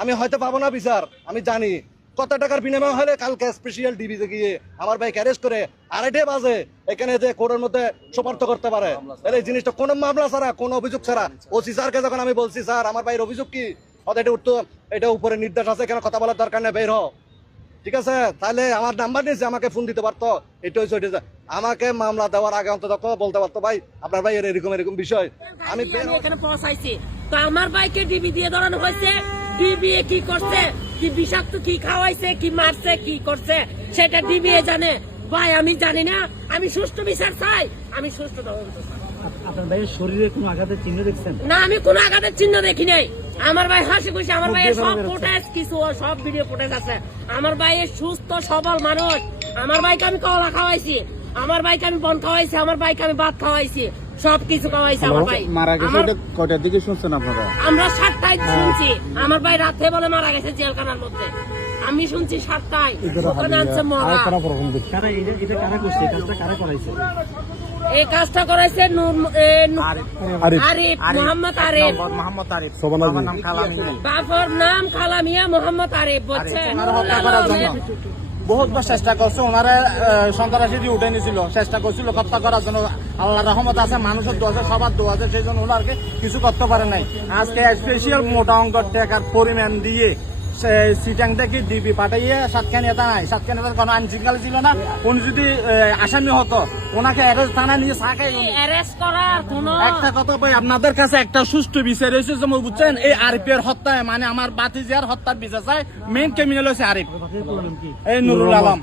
আমি হয়তো পাবো না বিচার, আমি জানি কত টাকার বিনিময় হলে কালকে স্পেশাল ডিবিতে গিয়ে আমার ভাইকে অ্যারেস্ট করে 2:30 বাজে এখানে যে কোর্টের মধ্যে সুপার্ত করতে পারে। তাহলে এই জিনিসটা কোনো মামলা ছাড়া, কোনো অভিযোগ ছাড়া, ওসি স্যারকে যখন আমি বলছি স্যার আমার ভাইয়ের অভিযোগ কি, এটা উঠতো, এটা উপরে নির্দেশ আছে, এখানে কথা বলার দরকার নেই, বের হও, ঠিক আছে। তাহলে আমার নাম্বার নিয়েছে, আমাকে ফোন দিতে পারতো, এটা হচ্ছে ওইটা, আমাকে মামলা দেওয়ার আগে অন্তত বলতে পারতো ভাই আপনার ভাই এরকম এরকম বিষয়। আমি এখানে পৌঁছাইছি তো আমার ভাইকে ডিবি দিয়ে ধরানো হয়েছে। ডিবি কি করছে, কি বিষাক্ত কি খাওয়াইছে, কি মারছে, কি করছে সেটা ডিবি জানে ভাই, আমি জানি না। আমি সুষ্ঠু বিচার চাই, আমি সুষ্ঠু তদন্ত চাই। আপনার ভাইয়ের শরীরে কোনো আঘাতের চিহ্ন দেখছেন? না, আমি কোনো আঘাতের চিহ্ন দেখি নাই। আমার ভাই হাসি খুশি, আমার ভাইয়ের সব ফুটেজ, কিছু সব ভিডিও ফুটেজ আছে। আমার ভাইয়ের সুস্থ সবল মানুষ। আমার ভাইকে আমি কলা খাওয়াইছি, আমার ভাইকে আমি বন খাওয়াইছি, আমার ভাইকে আমি ভাত খাওয়াইছি, সবকিছু খাওয়াইছি। আমার ভাই মারা গেছে কয়টার দিকে শুনছেন আপনারা? আমরা 7টায় শুনছি। আমার ভাই রাতে বলে মারা গেছে জেলখানার মধ্যে, আমি শুনছি 7টায়। ওখানে আনছে মরা। এই কাজটা করাইছে আরিফ, মোহাম্মদ আরিফ, বাপর নাম খালামিয়া মোহাম্মদ আরিফ, বুঝছেন? বহুতবার চেষ্টা করছে, ওনারা সন্ত্রাসী দিয়ে উঠে নিয়েছিল, চেষ্টা করছিল হত্যা করার জন্য। আল্লাহ রহমত আছে, মানুষের দোয়া আছে, সবার দোয়া আছে, সেই জন্য ওনারকে কিছু করতে পারে নাই। আজকে স্পেশাল মোটা অঙ্কের টাকার পরিমাণ দিয়ে সিটাং থেকে ডিবি পাঠাইয়ে সাতখানিয়াতে নাই। সাতখানিয়াতে কোনো আইন শৃঙ্খলা ছিল না। উনি যদি আসামি হতো ওনাকে থানা নিয়ে অ্যারেস্ট করার কোনো একটা কথা ভাই, আপনাদের কাছে একটা সুষ্ঠু বিচার হয়েছে, যেমন বুঝছেন এই আরিফের হত্যায়, মানে আমার বাতিজিয়ার হত্যার বিচার চাই। মেইন ক্রিমিনাল হয়েছে আরিফ, এই নুরুল আলম।